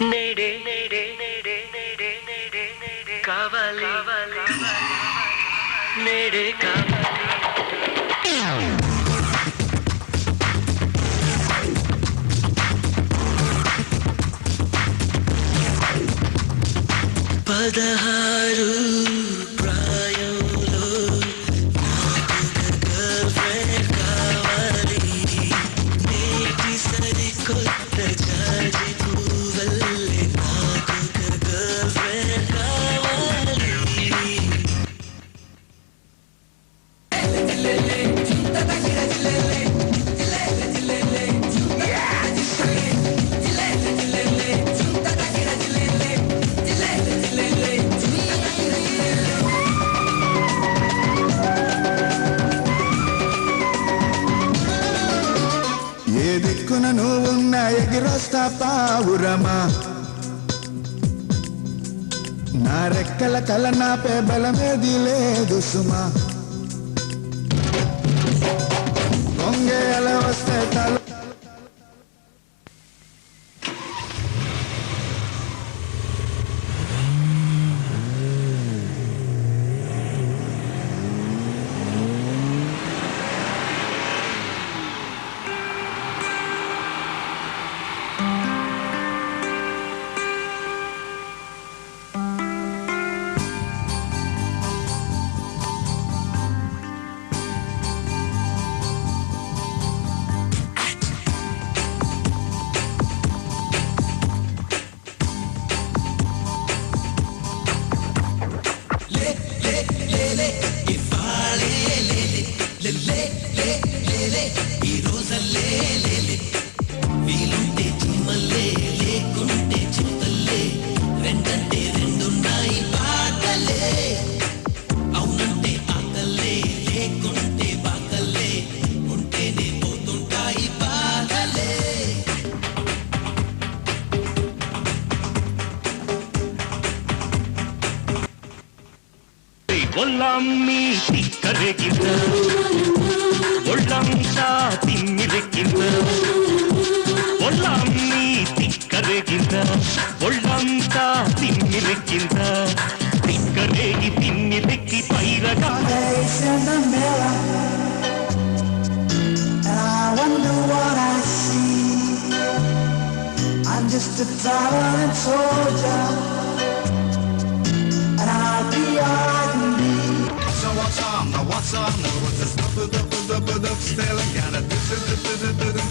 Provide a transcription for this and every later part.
నేడే నేడే నేడే నేడే నేడే నేడే కావాలి నేడే కావాలి పదహారు ప్రాయంలో గర్ల్ ఫ్రెండ్ కావాలి నేటి సరికొత్త జాజి పువ్వల్లే నాకు గర్ల్ ఫ్రెండ్ కావాలి ఏ దిక్కున నువ్వున్న ఎగిరొస్తా పావురమా నా రెక్కల కల నాపే బలమేది లేదు సుమా పొంగే అల వస్తే తల ఒళ్ళమ్మి తిక్కరెగిత ఒళ్ళంతా తిమ్మిరెక్కింత ఒళ్ళమ్మి తిక్కరెగిత ఒళ్ళంతా తిమ్మిరెక్కింత తిక్కరేగి తిమ్మిరెక్కి పైరగా I'm just a traveling soldier and I'll be all I can be. So what's on? What's on? What's this? Still got it.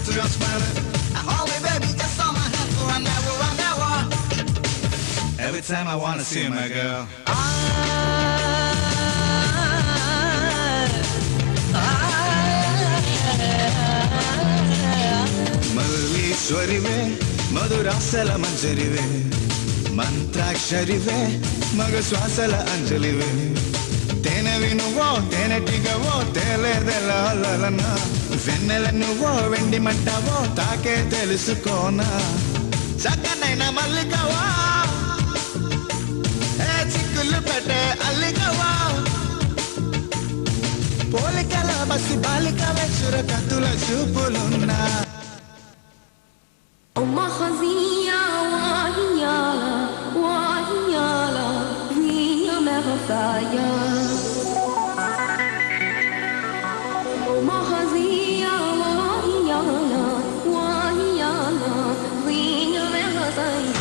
Just smell it. Hold me, baby, just on my head for an hour. Every time I wanna see my girl. మల్లీశ్వరివే మధురాసల మంజరివే మంత్రాక్షరివే మగ శ్వాసల అంజలివే తేనెవి నువ్వో తేనెటిగవో తేలేదెలనా వెన్నెల నువ్వో వెండి మంటవో తాకే తెలుసుకోనా చక్కనైన మల్లికవా ఏ చిక్కులు పెట్టే అల్లికవా పోలికల బస్సి బాలికవే చురకత్తుల చూపులున్నా Uma rosinha, wahiala, vinha me rosaia. Uma rosinha, wahiala, vinha me rosaia.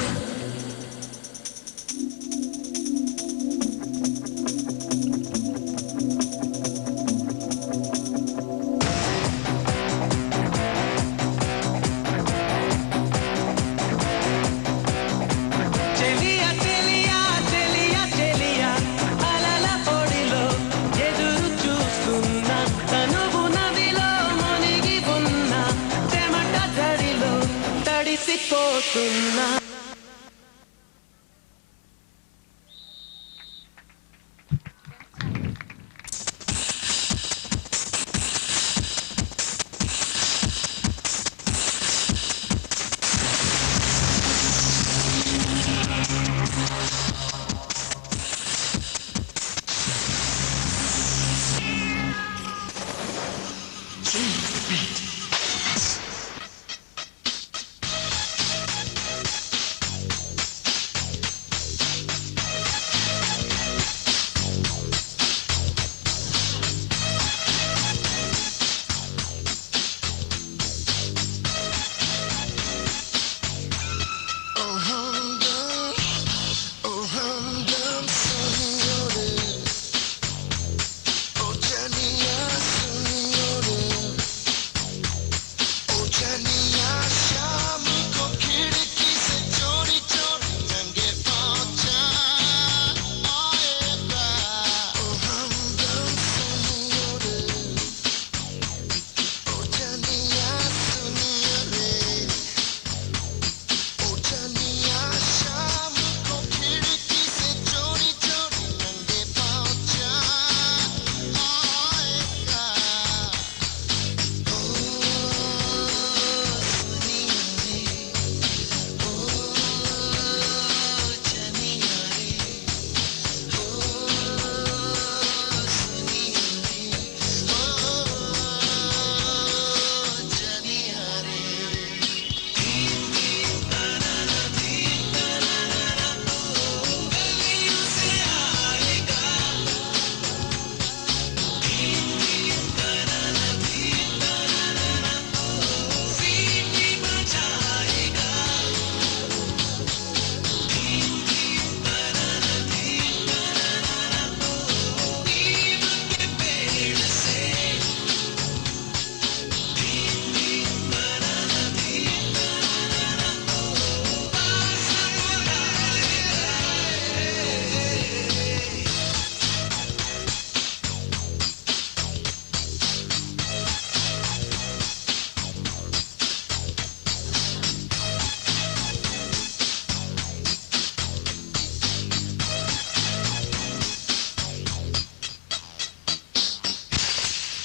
పోతున్నా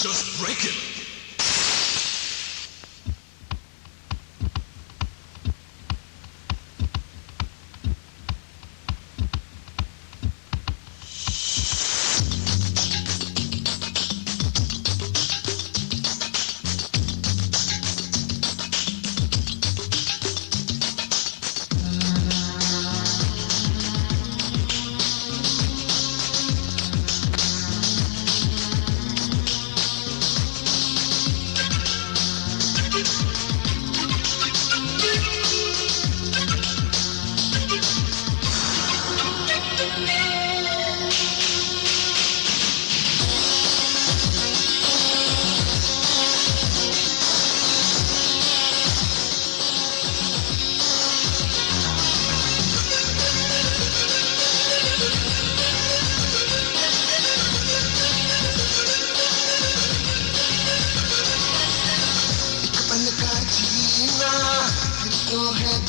Just break it.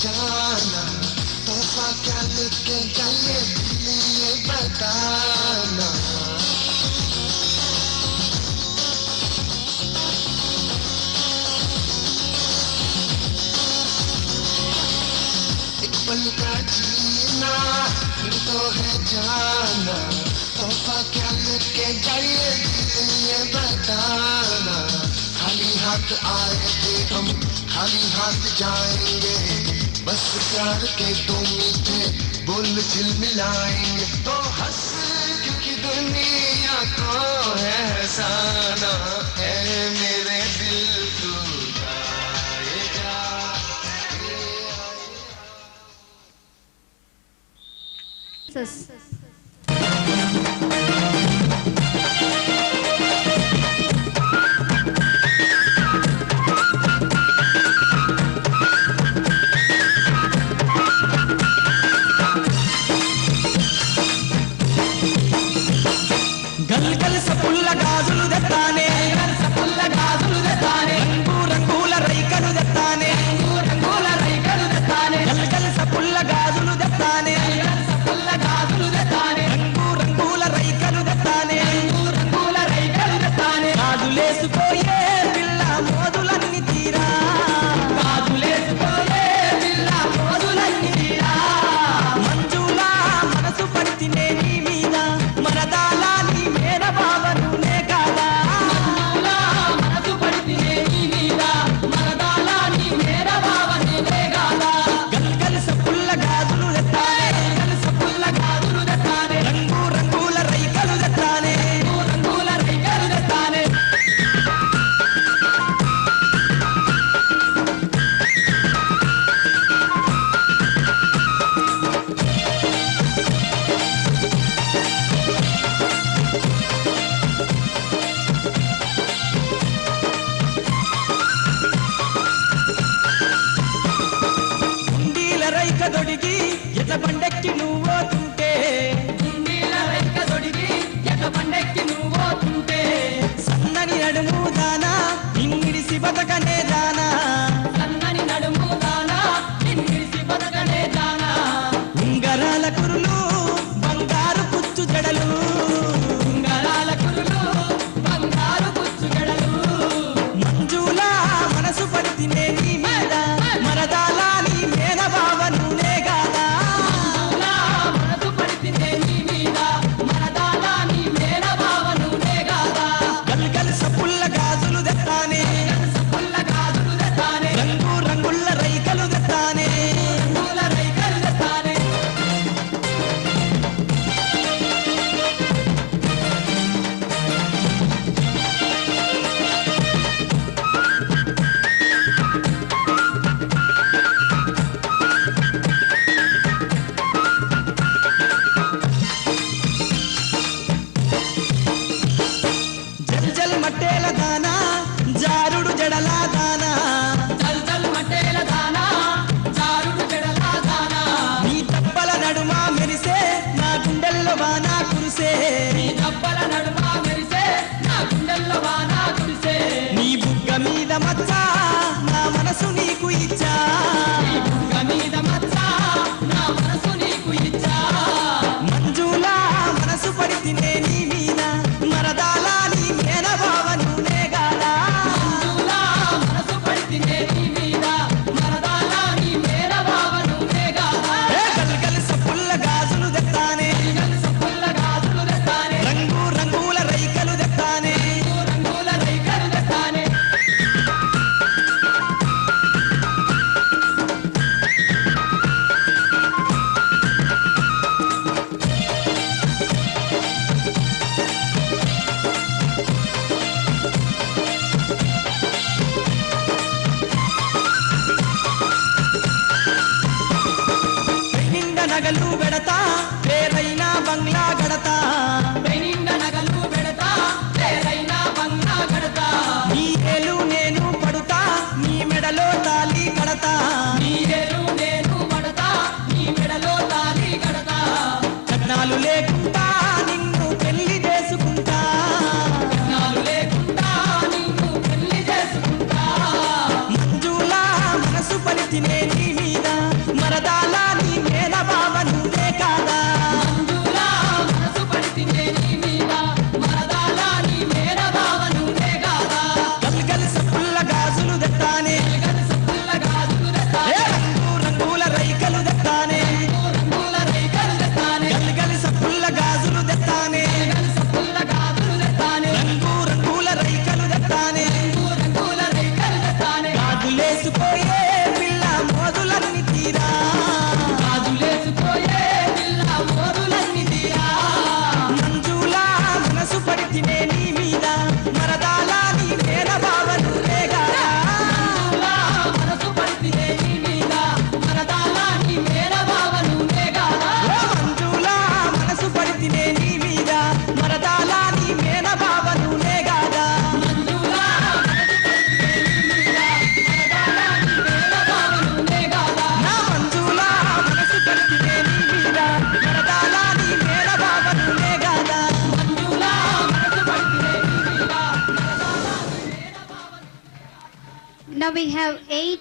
जाना तोहफा क्या लेके जाइए ये बताना एक पल का जीना फिर तो है जाना तोहफा क्या लेके जाइए ये बताना खाली हाथ आए थे हम खाली हाथ जाएंगे बस प्यार के दो मीठे बोल झिलमिलाएंगे तो हंस क्योंकि दुनिया को है हंसाना है मेरे दिल तू गाएगा గల్గల్ సపుల్ల గాజులు దెత్తానే గల్గల్ సపుల్ల గాజులు దెత్తానే రంగు రంగుల రైకలు దెత్తానే రంగు రంగుల రైకలు దెత్తానే గల్గల్ సపుల్ల గాజులు దెత్తానే గల్గల్ సపుల్ల గాజులు దెత్తానే రంగు రంగుల రైకలు దెత్తానే రంగు రంగుల రైకలు దెత్తానే గాజులేసుకోయే పిల్ల మోదులన్నీ తీరా గాజులేసుకోయే పిల్ల మోదులన్నీ తీరా మంజులా మనసు పడితినే నీ మీద మనదాల బావనునే కాదా మనసు పడితే నీ మీద మనదాల నీ మేర బావనునే కాదా గల్గల్ సపుల్ల గాజులు దెత్తానే గల్గల్ సపుల్ల గాజులు దెత్తానే రంగు రంగుల రైకలు దెత్తానే రంగు రంగుల రైకలు దెత్తానే దొడిగి ఎట్ల బండెక్కి నువ్వోతుంటే గుండీల రైక దొడిగి ఎట్ల బండెక్కి నువ్వోతుంటే సన్నని నడుము దానా నిన్నిడిసి బతకనే దానా సన్నని నడుము దానా నిన్నిడిసి బతకనే దానా ఉంగరాల కురులు బంగారు పుచ్చు జడలు ఉంగరాల కురులు బంగారు పుచ్చు జడలు మంజులా మనసు పడితినే నీ మీద మరదాల నీ మేన బావను మట్టేల దానా జారుడు జడలా దానా జల్ జల్ మట్టేల దానా జారుడు జడలా దానా నీ తప్పల నడుమ మెరిసే నా గుండెల్లో వానా కురిసే నీ తప్పల నడుమ మెరిసే నా గుండెల్లో వానా కురిసే నీ బుగ్గ మీద మచ్చ నా మనసు నీకు ఇచ్చా నీ బుగ్గ మీద మచ్చ నా మనసు నీకు ఇచ్చా మంజులా మనసు పడితినే నీ మీద మరదాల నీ మేన బావనునే తెత్తానే ఏ రంగు రంగుల రైకలు తెత్తానే గల్గలి సప్పుల్ల గాజులు తెత్తానే రంగు రంగుల రైకలు తెత్తానే గాజులేసుకోయే పిల్ల మోదులన్నీ తీరా మంజులా మనసు పడితినే నీ మీద మరదాలా నీ మేన బావను రేగాలా మంజులా మనసు పడితినే నీ మీద మరదాలా నీ మేన బావను రేగాలా నా మంజులా మనసు పడితినే నీ మీద మరదాలా నీ మేన బావను రేగాలా Now we have 8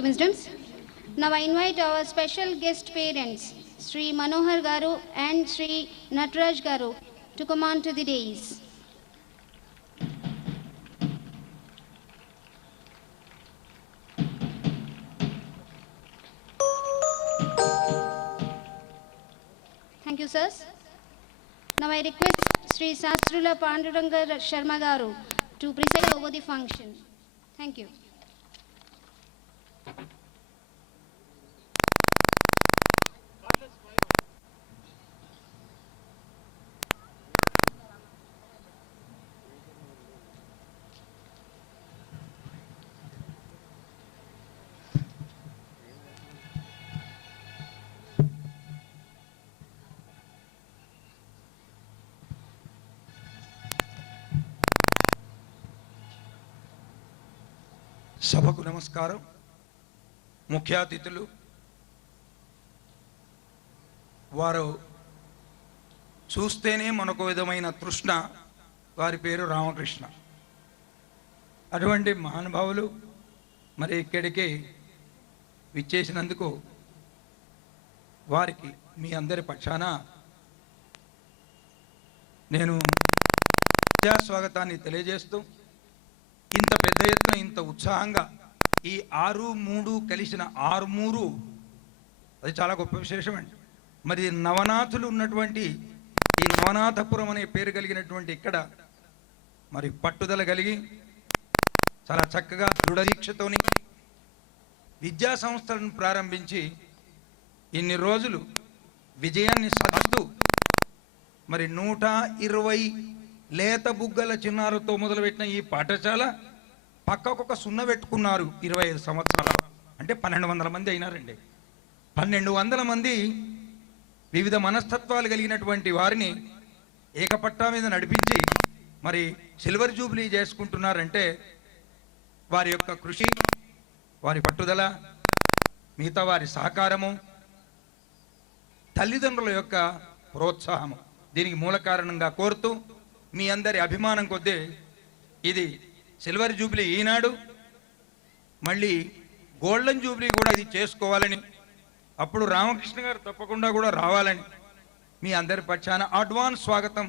you, Wisdoms. Now I invite our special guest parents, Sri Manohar Garu and Sri Nataraj Garu, to come on to the dais. Thank you, sirs. Now I request Sri Sastrula Panduranga Sharma Garu to preside over the function. Thank you. సభకు నమస్కారం. ముఖ్య అతిథులు, వారు చూస్తేనే మనకు విధమైన తృష్ణ. వారి పేరు రామకృష్ణ. అటువంటి మహానుభావులు మరి ఇక్కడికి విచ్చేసినందుకు వారికి మీ అందరి పక్షాన నేను స్వాగతాన్ని తెలియజేస్తూ, ఇంత పెద్ద ఎత్తున ఇంత ఉత్సాహంగా ఈ 6-3 కలిసిన 6-3 అది చాలా గొప్ప విశేషం అండి. మరి నవనాథులు ఉన్నటువంటి ఈ నవనాథపురం అనే పేరు కలిగినటువంటి ఇక్కడ మరి పట్టుదల కలిగి చాలా చక్కగా దృఢదీక్షతోని విద్యా సంస్థలను ప్రారంభించి ఇన్ని రోజులు విజయాన్ని సాధిస్తూ మరి 120 లేత బుగ్గల చిన్నారుతో మొదలుపెట్టిన ఈ పాఠశాల పక్కకొక 0 పెట్టుకున్నారు. 25 సంవత్సరాలు అంటే 1200 మంది అయినారండి. 1200 మంది వివిధ మనస్తత్వాలు కలిగినటువంటి వారిని ఏకపట్టా మీద నడిపించి మరి సిల్వర్ జూబ్లీ చేసుకుంటున్నారంటే వారి యొక్క కృషి, వారి పట్టుదల, మిగతా వారి సహకారము, తల్లిదండ్రుల యొక్క ప్రోత్సాహము దీనికి మూల కారణంగా కోరుతూ, మీ అందరి అభిమానం కొద్దీ ఇది సిల్వర్ జూబ్లీ ఈనాడు, మళ్ళీ గోల్డెన్ జూబ్లీ కూడా ఇది చేసుకోవాలని, అప్పుడు రామకృష్ణ గారు తప్పకుండా కూడా రావాలని మీ అందరి పక్షాన అడ్వాన్స్ స్వాగతం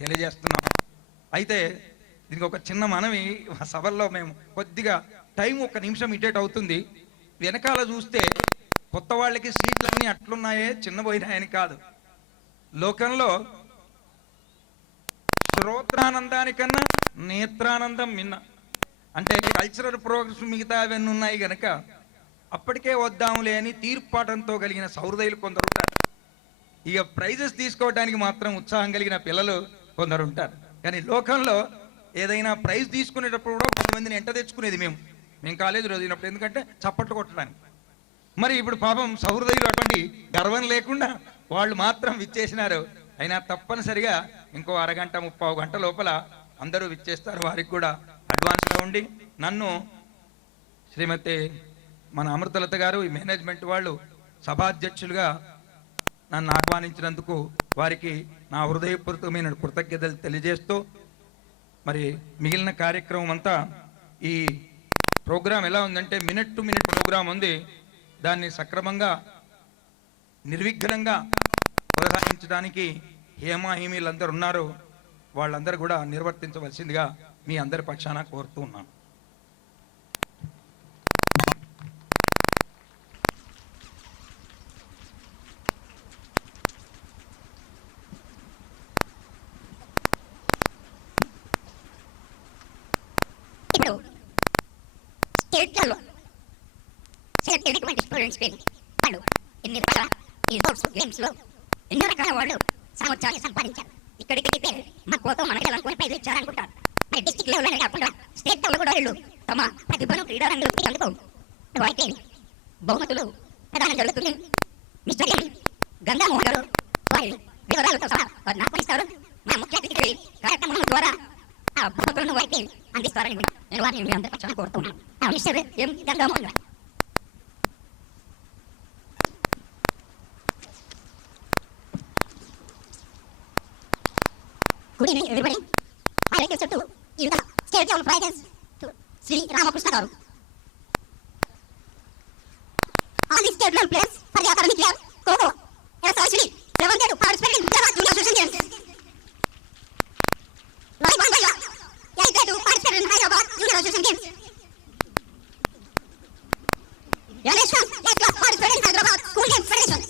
తెలియజేస్తున్నాం. అయితే దీనికి ఒక చిన్న మనవి, సభల్లో మేము కొద్దిగా టైం 1 నిమిషం ఇటేట్ అవుతుంది. వెనకాల చూస్తే కొత్త వాళ్ళకి సీట్లన్నీ అట్లున్నాయే, చిన్నపోయినాయని కాదు. లోకంలో శ్రోత్రానందానికన్నా నేత్రానందం మిన్న. అంటే కల్చరల్ ప్రోగ్రెస్ మిగతా అవన్నీ ఉన్నాయి కనుక అప్పటికే వద్దాములే అని తీర్పాటంతో కలిగిన సౌహృదయులు కొందరు ఉంటారు. ఇక ప్రైజెస్ తీసుకోవడానికి మాత్రం ఉత్సాహం కలిగిన పిల్లలు కొందరు ఉంటారు. కానీ లోకంలో ఏదైనా ప్రైజ్ తీసుకునేటప్పుడు కూడా కొంతమందిని ఎంట తెచ్చుకునేది మేము కాలేజీలో చదివినప్పుడు, ఎందుకంటే చప్పట్లు కొట్టడానికి. మరి ఇప్పుడు పాపం సౌహృదయులు అటువంటి గర్వం లేకుండా వాళ్ళు మాత్రం విచ్చేసినారు. అయినా తప్పనిసరిగా ఇంకో అరగంట 30 గంట లోపల అందరూ విచ్చేస్తారు. వారికి కూడా అడ్వాన్స్గా ఉండి, నన్ను శ్రీమతి మన అమృతలత గారు ఈ మేనేజ్మెంట్ వాళ్ళు సభాధ్యక్షులుగా నన్ను ఆహ్వానించినందుకు వారికి నా హృదయపూర్వకమైన కృతజ్ఞతలు తెలియజేస్తూ, మరి మిగిలిన కార్యక్రమం అంతా ఈ ప్రోగ్రాం ఎలా ఉందంటే మినిట్ టు మినిట్ ప్రోగ్రాం ఉంది. దాన్ని సక్రమంగా నిర్విఘ్నంగా కొనసాగించడానికి హేమీలందరూ ఉన్నారు. వాళ్ళందరూ కూడా నిర్వర్తించవలసిందిగా మీ అందరి పక్షాన కోరుతూ ఉన్నాను. ఇప్పుడు స్టేట్లలో సెలెక్ట్ అయినటువంటి స్టూడెంట్స్కి వాళ్ళు ఎన్ని రకాల ఈ స్పోర్ట్స్ గేమ్స్లో ఎన్నో రకాల వాళ్ళు సంవత్సరాలు సంపాదించారు. ఇక్కడికి పేరు మా కోసం మనకి అనుకుని ప్రైజ్ ఇచ్చారనుకుంటారు. మరి డిస్ట్రిక్ట్ లెవెల్లోనే కాకుండా స్టేట్ లెవెల్లో కూడా వీళ్ళు తమ ప్రతిభను క్రీడారంగంలోకి అందుకు వారికి బహుమతులు ప్రదానం జరుగుతుంది. మిస్టర్ ఎం గంగామోహన్ గారు వారి వివరాలతో సహా వారిని ఆహ్వానిస్తారు. మా ముఖ్య అతిథి కార్యక్రమం ద్వారా ఆ బహుమతులను వారికి అందిస్తారని నేను వారిని మీ అందరి పక్షాన కోరుతున్నాను. మిస్టర్ ఎం గంగామోహన్ గారు. Good evening, everybody. I like to give the state of prizes to Sri Ramakrishna Garu. state-level players for the academic year. Coco, yes, actually, they wanted to participate in Hyderabad Junior Association Games. Why Bandhavya? Yes, they do participate in Hyderabad Junior Association Games. Yaneshwan, yes, class participate in Hyderabad School Games Federation.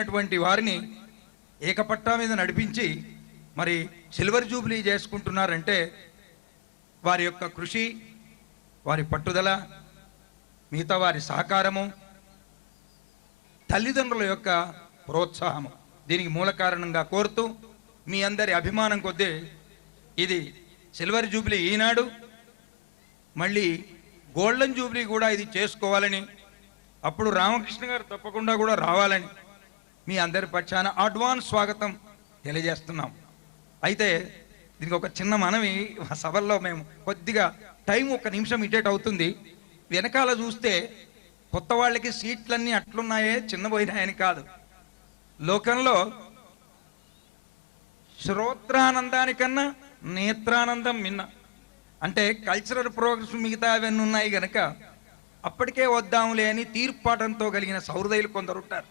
అటువంటి వారిని ఏకపట్టా మీద నడిపించి మరి silver Jubilee చేసుకుంటున్నారంటే వారి యొక్క కృషి, వారి పట్టుదల, మిగతా వారి సహకారము, తల్లిదండ్రుల యొక్క ప్రోత్సాహము దీనికి మూల కారణంగా కోరుతూ మీ అందరి అభిమానం కొద్దీ ఇది సిల్వర్ జూబ్లీ ఈనాడు, మళ్ళీ గోల్డెన్ జూబ్లీ కూడా ఇది చేసుకోవాలని, అప్పుడు రామకృష్ణ గారు తప్పకుండా కూడా రావాలని మీ అందరి పక్షాన అడ్వాన్స్ స్వాగతం తెలియజేస్తున్నాం. అయితే దీనికి ఒక చిన్న మనవి, సభల్లో మేము కొద్దిగా టైం ఒక నిమిషం ఇటేట్ అవుతుంది. వెనకాల చూస్తే కొత్త వాళ్ళకి సీట్లన్నీ అట్లున్నాయే, చిన్నపోయినాయని కాదు. లోకంలో శ్రోత్రానందానికన్నా నేత్రానందం మిన్న. అంటే కల్చరల్ ప్రోగ్రెస్ మిగతా అవన్నీ ఉన్నాయి గనక అప్పటికే వద్దాములే అని తీర్పాటంతో కలిగిన సౌహృదయులు కొందరు ఉంటారు.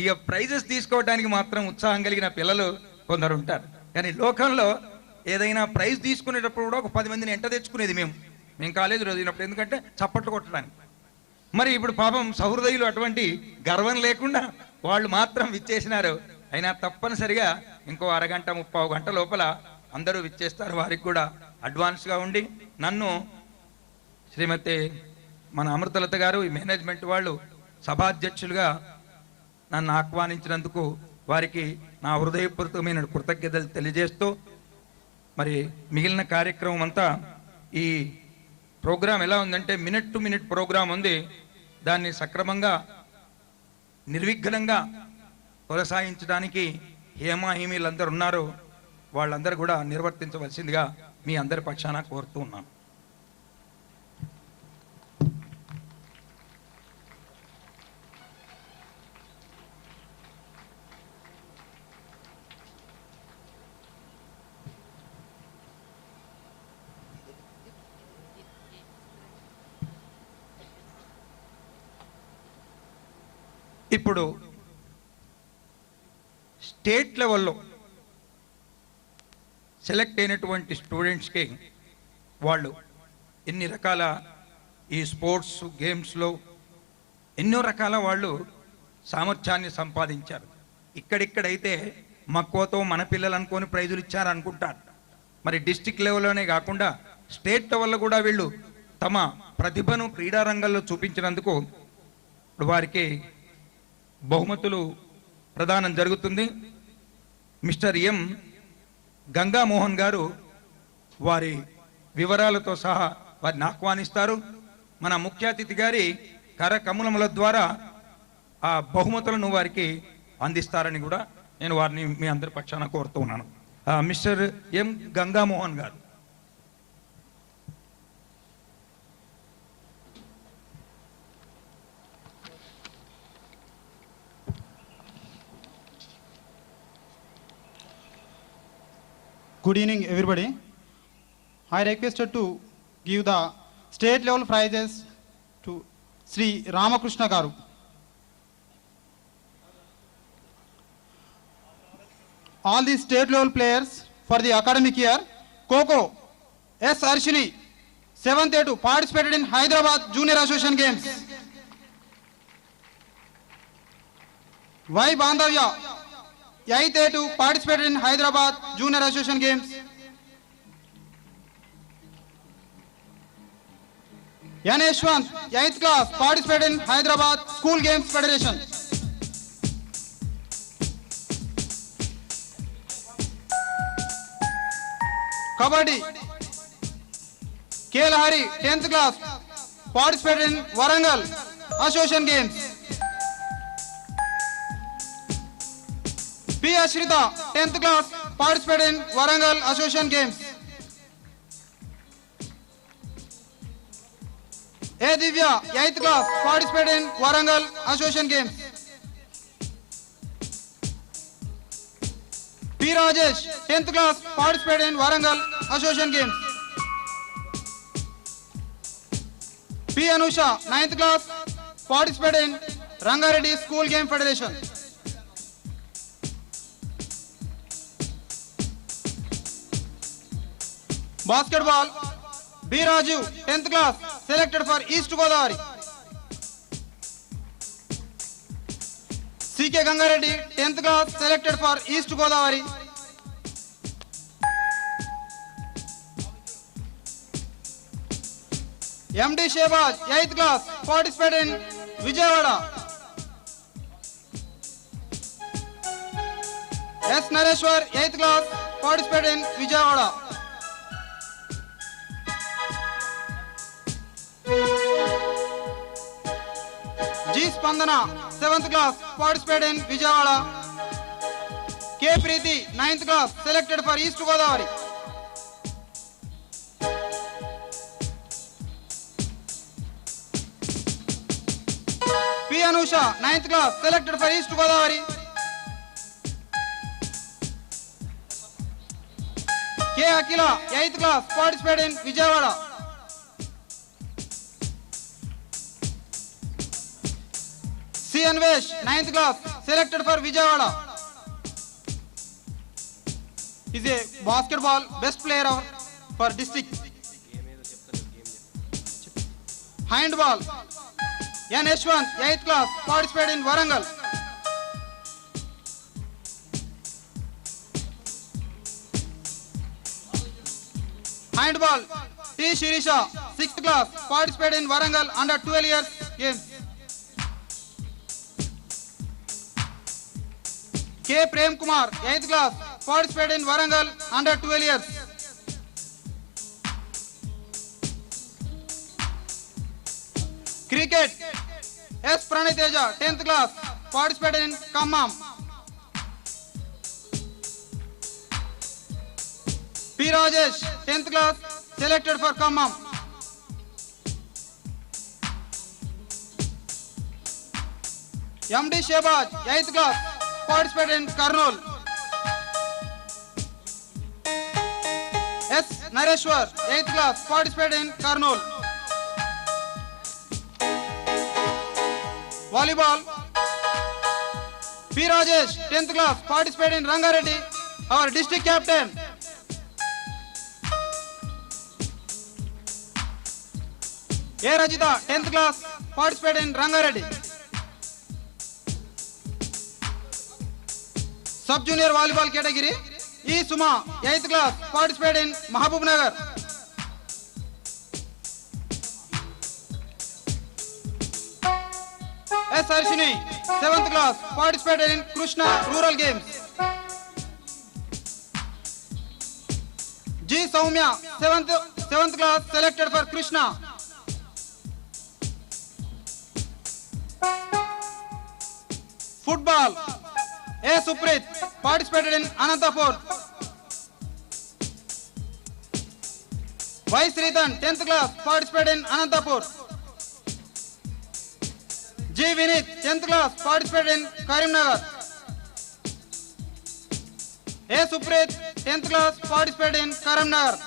ఇక ప్రైజెస్ తీసుకోవడానికి మాత్రం ఉత్సాహం కలిగిన పిల్లలు కొందరు ఉంటారు. కానీ లోకంలో ఏదైనా ప్రైజ్ తీసుకునేటప్పుడు కూడా ఒక 10 మందిని ఎంట తెచ్చుకునేది మేము కాలేజీ చదివినప్పుడు. ఎందుకంటే చప్పట్లు కొట్టడానికి. మరి ఇప్పుడు పాపం సహృదయులు అటువంటి గర్వం లేకుండా వాళ్ళు మాత్రం విచ్చేసినారు. అయినా తప్పనిసరిగా ఇంకో అరగంట 30 గంట లోపల అందరూ విచ్చేస్తారు. వారికి కూడా అడ్వాన్స్గా ఉండి నన్ను శ్రీమతి మన అమృతలత గారు, ఈ మేనేజ్మెంట్ వాళ్ళు సభాధ్యక్షులుగా నన్ను ఆహ్వానించినందుకు వారికి నా హృదయపూర్వకమైన కృతజ్ఞతలు తెలియజేస్తూ, మరి మిగిలిన కార్యక్రమం అంతా ఈ ప్రోగ్రాం ఎలా ఉందంటే మినిట్ టు మినిట్ ప్రోగ్రాం ఉంది. దాన్ని సక్రమంగా నిర్విఘ్నంగా కొనసాగించడానికి హేమీలందరూ ఉన్నారు. వాళ్ళందరూ కూడా నిర్వర్తించవలసిందిగా మీ అందరి పక్షాన కోరుతూ ఉన్నాను. ఇప్పుడు స్టేట్ లెవెల్లో సెలెక్ట్ అయినటువంటి స్టూడెంట్స్కి వాళ్ళు ఎన్ని రకాల ఈ స్పోర్ట్స్ గేమ్స్లో ఎన్నో రకాల వాళ్ళు సామర్థ్యాన్ని సంపాదించారు. ఇక్కడిక్కడైతే మక్కువతో మన పిల్లలు అనుకొని ప్రైజులు ఇచ్చారు అనుకుంటారు. మరి డిస్టిక్ లెవెల్లోనే కాకుండా స్టేట్ లెవెల్లో కూడా వీళ్ళు తమ ప్రతిభను క్రీడారంగంలో చూపించినందుకు వారికి బహుమతులు ప్రదానం జరుగుతుంది. మిస్టర్ ఎం గంగామోహన్ గారు వారి వివరాలతో సహా వారిని ఆహ్వానిస్తారు. మన ముఖ్య అతిథి గారి కరకమలముల ద్వారా ఆ బహుమతులను వారికి అందిస్తారని కూడా నేను వారిని మీ అందరి పక్షాన కోరుతూ ఉన్నాను. మిస్టర్ ఎం గంగామోహన్ గారు. Good evening, everybody. I requested to give the state level prizes to Sri Ramakrishna Garu. All the state level players for the academic year, Coco, S. Arshini, 7th A2, participated in Hyderabad Junior Association Games. Y. Bandhavya, 8th A2, participated in Hyderabad Junior Association Games. Yaneshwan, 8th class, participated in Hyderabad School Games Federation. Kabaddi, K. Lahari, 10th class, participated in Warangal Association Games. P. Ashrita, 10th class, participated in Warangal Association Games. A. Divya, 8th class, participated in Warangal Association Games. P. Rajesh, 10th class, participated in Warangal Association Games. P. Anusha, 9th class, participated in Rangareddy School Game Federation. Basketball, B. Raju, 10th class, selected for East Godavari. C. K. Gangareddy, 10th class, selected for East Godavari. M. D. Shehbaz, 8th class, participated in Vijayawada. S. Nareshwar, 8th class, participated in Vijayawada. G. Spandana, 7th class, participated in Vijayawada. K. Preeti, 9th class, selected for East Godavari. P. Anusha, 9th class, selected for East Godavari. K. Akila, 8th class, participated in Vijayawada. C. Anvesh, 9th class, selected for Vijayawada. Is a basketball best player for district. Handball, N. Yashwant, 8th class, participated in Warangal. Handball, T. Shirisha, 6th class, participated in Warangal under 12 years games. K. Prem Kumar, 8th class, participated in Warangal under 12 years. Cricket, S. Praniteja, 10th class, participated in Khammam. P. Rajesh, 10th class, selected for Khammam. M. D. Shehbaz, 8th class, participated in Kurnool. S. Nareshwar, 8th class, participated in Kurnool. Volleyball, P. Rajesh, 10th class, participated in Rangareddy, our district captain. A. Rajita, 10th class, participated in Rangareddy. Sub-junior volleyball category, E. Suma, 8th class, participated in Mahabub Nagar. S. Arshini, 7th class, participated in Krishna Rural Games. G. Soumya, 7th class, selected for Krishna. Football, A. Suprit, participated in Anantapur. Y. Sridhan, 10th class, participated in Anantapur. G. Vinith, 10th class, participated in Karimnagar. A. Suprit, 10th class, participated in Karimnagar.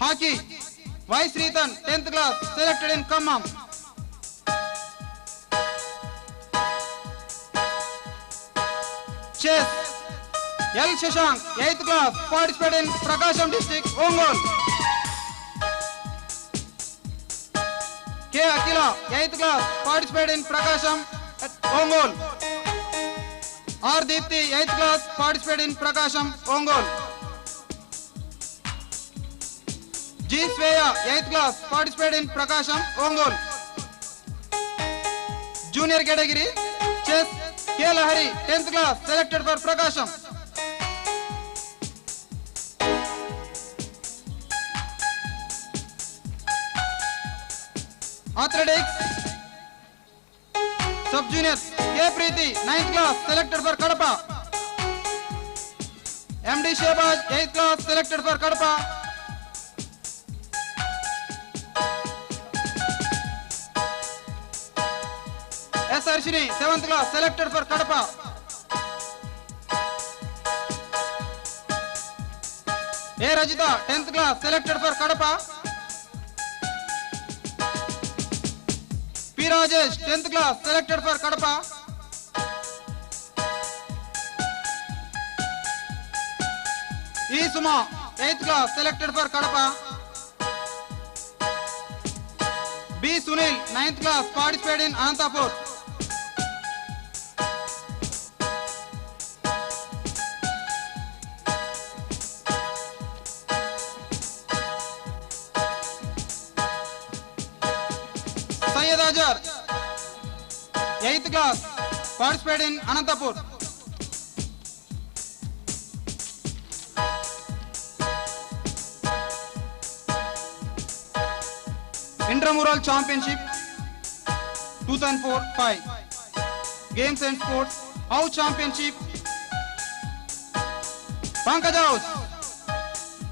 Hockey, Y. Sridhan, 10th class, selected in Khammam. Chess, L. Shashank, 8th class, participated in Prakasham district, Ongole. K. Akila, 8th class, participated in Prakasham at Ongole. R. Deepthi, 8th class, participated in Prakasham, Ongole. G. Sveya, 8th class, participated in Prakasham, Ongole. Junior category, chess, K. Lahari, 10th class, selected for Prakasham. Athletics, sub-junior, K. Preeti, 9th class, selected for Kadapa. M. D. Shehbaz, 8th class, selected for Kadapa. S. Arshini, 7th class, selected for Kadapa. A. Rajita, 10th class, selected for Kadapa. P. Rajesh, 10th class, selected for Kadapa. E. Suma, 8th class, selected for Kadapa. B. Sunil, 9th class, participated in Anantapur. Syed Azhar, 8th class, participated in Anantapur. Intramural Championship 2004-5 Games and Sports House Championship Pankaj House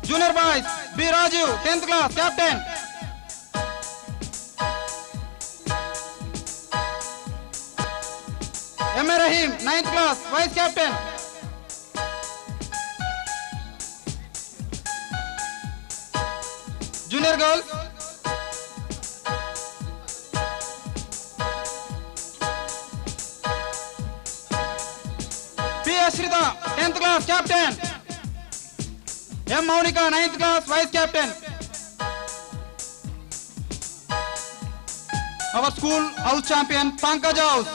Junior Boys B. Raju 10th class Captain M. A. Rahim 9th class Vice Captain Junior Girls P. Ashrita, 10th class Captain. M. Maunika, 9th class Vice Captain. Our school house champion Pankaj House.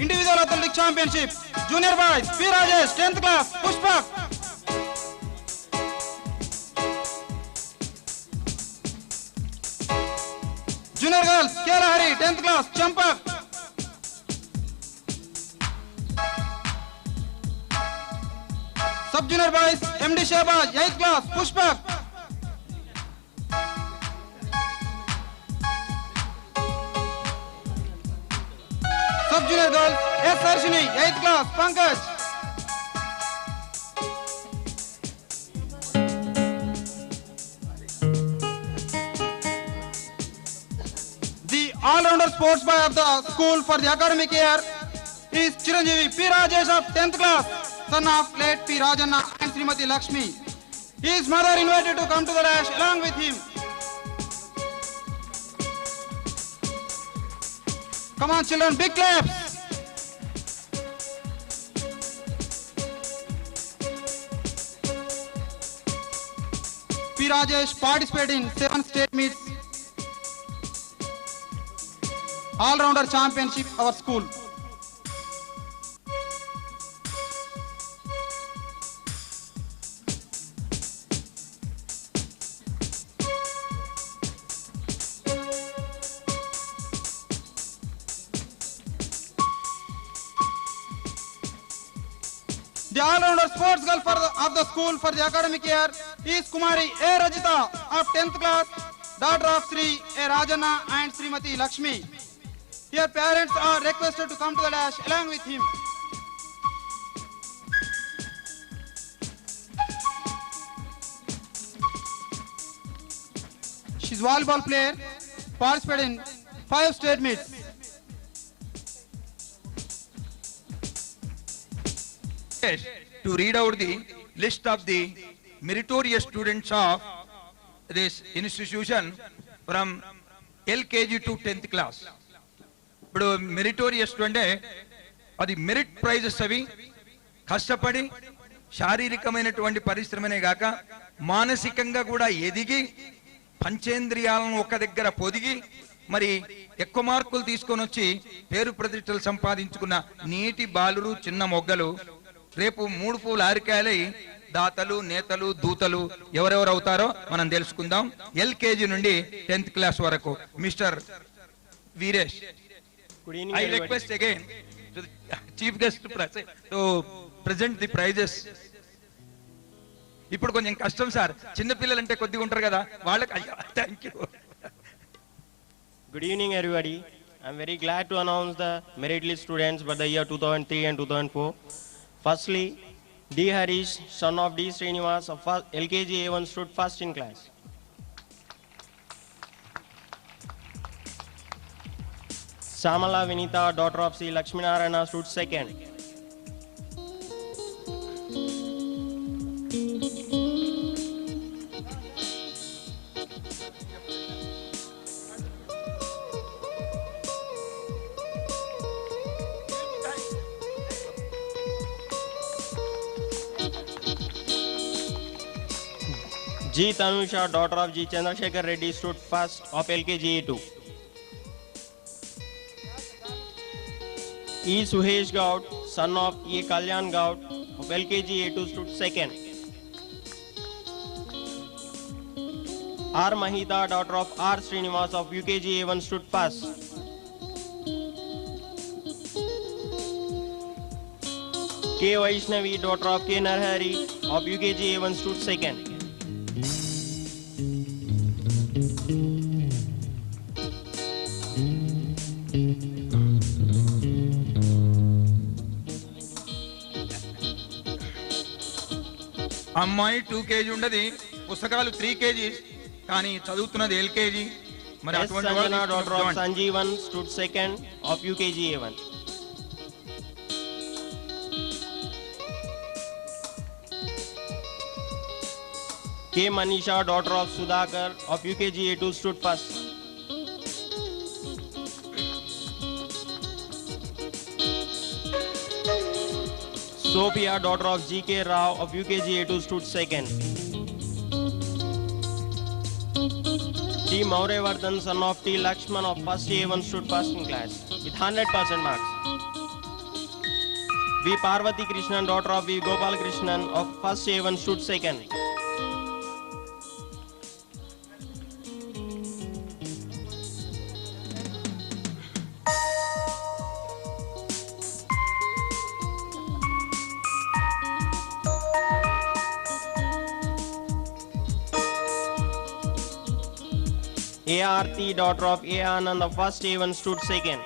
Individual Athletic Championship, Junior Boys, P. Rajesh, 10th class, Pushpak. Junior Girls, K. Lahari, 10th class, Champak. Sub Junior Boys, MD Shehbaz, 8th class, Pushpak. Sub Junior Girls, S. Arshini, 8th class, Pankaj. The all-rounder sports boy of the school for the academic year is Chiranjeevi P. Rajesh of 10th class, son of late P. Rajanna and Srimati Lakshmi. His mother invited to come to the dash along with him. Come on children, big claps. P. Rajesh participated in 7 state meets. All-rounder championship, our school. The all-rounder sports girl of the school for the academic year is Kumari A. Rajita of 10th class, daughter of Sri A. Rajanna and Srimati Lakshmi. Your parents are requested to come to the dash along with him. She's a volleyball player, participated in 5 state meets. To read out the list of the meritorious students of this institution from LKG to 10th class. ఇప్పుడు meritorious అంటే అది merit prices, అవి కష్టపడి శారీరకమైనటువంటి పరిశ్రమనే గాక మానసికంగా కూడా ఎదిగి పంచేంద్రియాలను ఒక దగ్గర పొదిగి మరి ఎక్కువ మార్కులు తీసుకొని వచ్చి పేరు ప్రతిష్టలు సంపాదించుకున్న నీటి బాలురు చిన్న మొగ్గలు రేపు 3 పూల ఆరికాయలై దాతలు నేతలు దూతలు ఎవరెవరు అవుతారో మనం తెలుసుకుందాం. LKG నుండి 10th క్లాస్ వరకు. Mister Veeresh, I request again to the chief guest తో ప్రెజెంట్ ది ప్రైజెస్. ఇప్పుడు కొంచెం కష్టం సార్, చిన్నపిల్లలు అంటే కొద్దిగా ఉంటారు కదా వాళ్ళకి. అయ్యా thank you. Good evening, everybody. I'm very glad to announce the merit list students for the year 2003 and 2004. Firstly, D. Harish, son of D. Srinivas, of LKG A1 stood first in class. Samala Vinita, daughter of C. Lakshminarayana, stood second. G. Tanusha, daughter of G. Chandrasekhar Reddy, stood first of LKG A2. E. Suhesh Gaud, son of E. Kalyan Gaud, of LKG A2, stood second. R. Mahita, daughter of R. Srinivas, of UKG A1, stood first. K. Vaishnavi, daughter of K. Narhari, of UKG A1, stood second. అమ్మాయి 2 kg ఉండదు, పుస్తకాలు 3 kg, కానీ చదువుతున్నది LKG. మరి S. అటువంటి Sanjana, వాళ్ళు daughter of Sanjeevan, stood second of UKG A1. K. Manisha, daughter of Sudhakar, of UKG A2, stood first. Sophia, daughter of G.K. Rao, of UKG A2, stood second. T. Maurevardhan, son of T. Lakshman, of first A1, stood first in class with 100% marks. V. Parvati Krishnan, daughter of V. Gopal Krishnan, of first A1, stood second. A. Aarti, daughter of A. Anand, of first A1, stood second.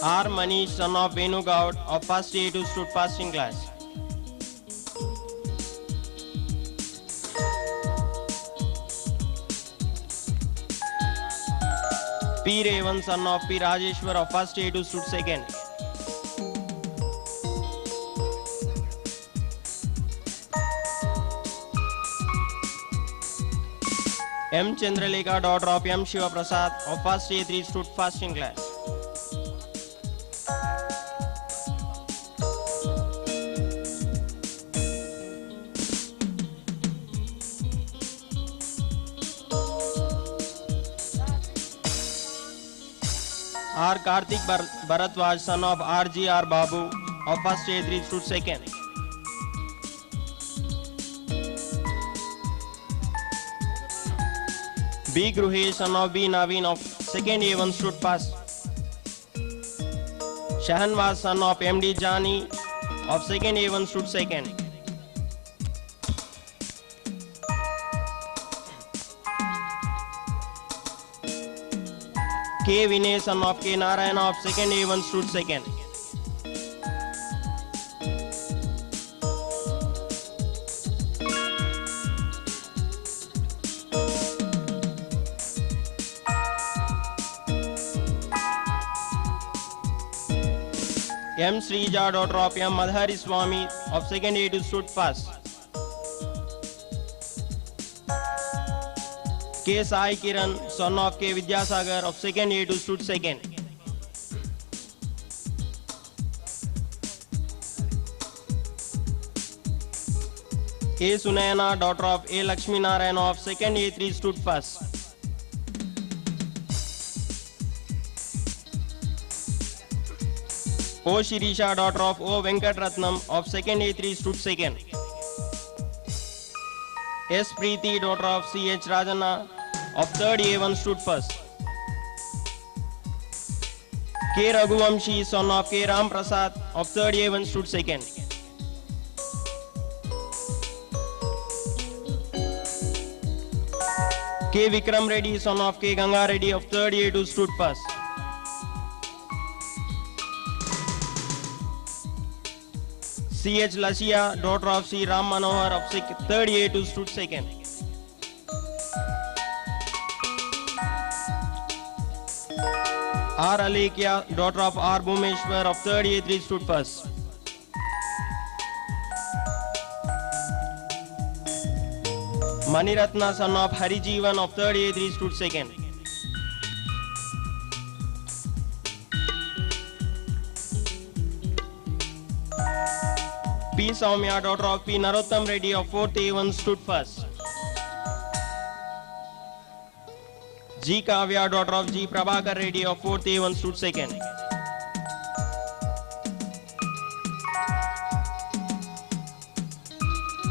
R. Manish, son of Venu Gaud, of first A2, stood first in class. P. Revan, son of P. Rajeshwar, of first A2, stood second. M. Chandralekha, daughter of M. Shiva Prasad, of first A3, stood first in class. R. Karthik Bharatwaj, son of R.G.R. Babu, of first A3, stood second. B. Gruhesh, son of B. Naveen, of second A1, stood first. Shahanwaz, son of M.D. Jani, of second A1, stood second. K. Vinay, son of K. Narayana, of second A1, stood second. M. Srija, daughter of M. Madhari Swami, of second A2, stood first. K. Sai Kiran, son of K. Vidyasagar, of second A2, stood second. A. Sunayana, daughter of A. Lakshmi Narayana, of second A3, stood first. O. Shirisha, daughter of O. Venkatratnam of 2nd A3 stood second. S. Preeti, daughter of C. H. Rajanna of 3rd A1 stood first. K. Raghuvamshi, son of K. Ram Prasad of 3rd A1 stood second. K. Vikram Reddy, son of K. Ganga Reddy of 3rd A2 stood first. C. H. Lasia, daughter of C. Ram Manohar of 3rd A2 stood second. R. Alekia, daughter of R. Bhumeshwar of 3rd A3 stood first. Maniratna, son of Harijeevan of 3rd A3 stood second. P. Soumya, daughter of P. Narottam Reddy of 4th A1 stood first. G. Kavya, daughter of G. Prabhakar Reddy of 4th A1 stood second.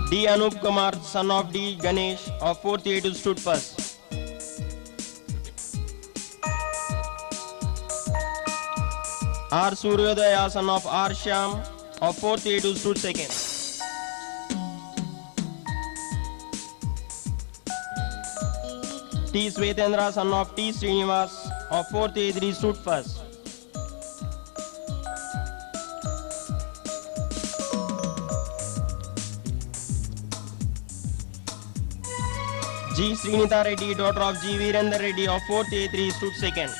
D. Anup Kumar, son of D. Ganesh of 4th A2 stood first. R. Suryodaya, son of R. Shyam of 4th A2 stood second. T. Svetendra, son of T. Srinivas of 4th A3 stood first. G. Srinitha Reddy, daughter of G. Virendra Reddy of 4th A3 stood second.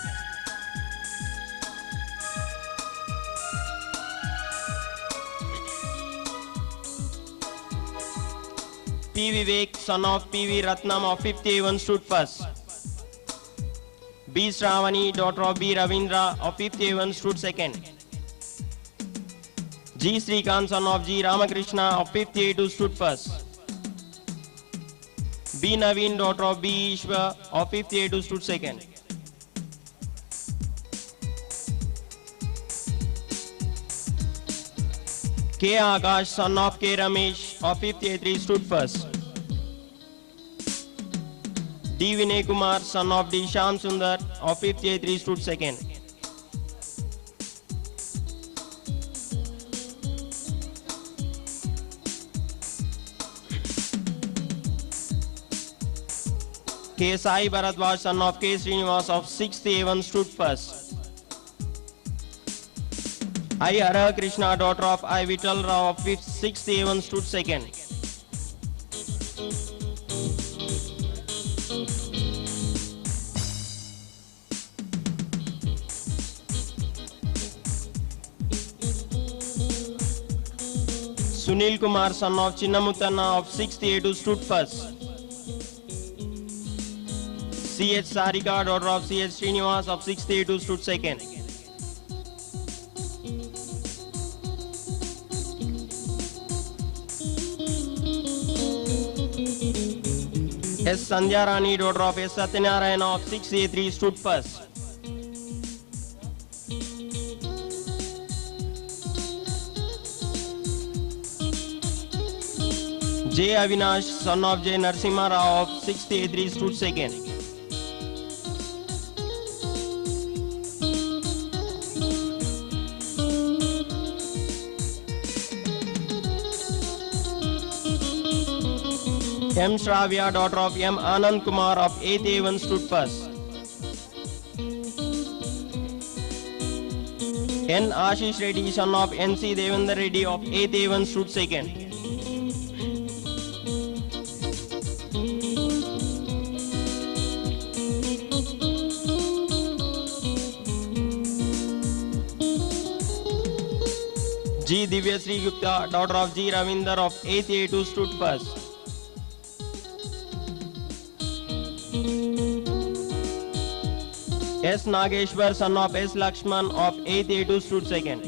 P. Vivek, son of P. V. Ratnam of 5th A1 stood first. B. Shravani, daughter of B. Ravindra of 5th A1 stood second. G. Srikant, son of G. Ramakrishna of 5th A2 stood first. B. Naveen, daughter of B. Ishwa of 5th A2 stood second. K. Akash, son of K. Ramesh of 5th A3 stood first. D. Vinay Kumar, son of D. Shyam Sundar of 5th A3 stood second. K. Sai Bharadwaj, son of K. Srinivas of 6th A1 stood first. I. Hara Krishna, daughter of I. Vittal Rao of 6th A1 stood second. Sunil Kumar, son of Chinnamutana of 6th A2 stood first. C. H. Sarika, daughter of C. H. Srinivas of 6th A2 stood second. S. Sandhya Rani, daughter of S. Satyanarayana of 6th A3 stood first. J. Avinash, son of J. Narsimha Rao of 6th A3 stood second. M. Shravya, daughter of M. Anand Kumar of 8th A1 stood first. N. Ashish Reddy, son of N. C. Devendra Reddy of 8th A1 stood second. G. Divyasri Gupta, daughter of G. Ravinder of 8th A2 stood first. S. Nageshwar, son of S. Lakshman of 8th A2 stood second.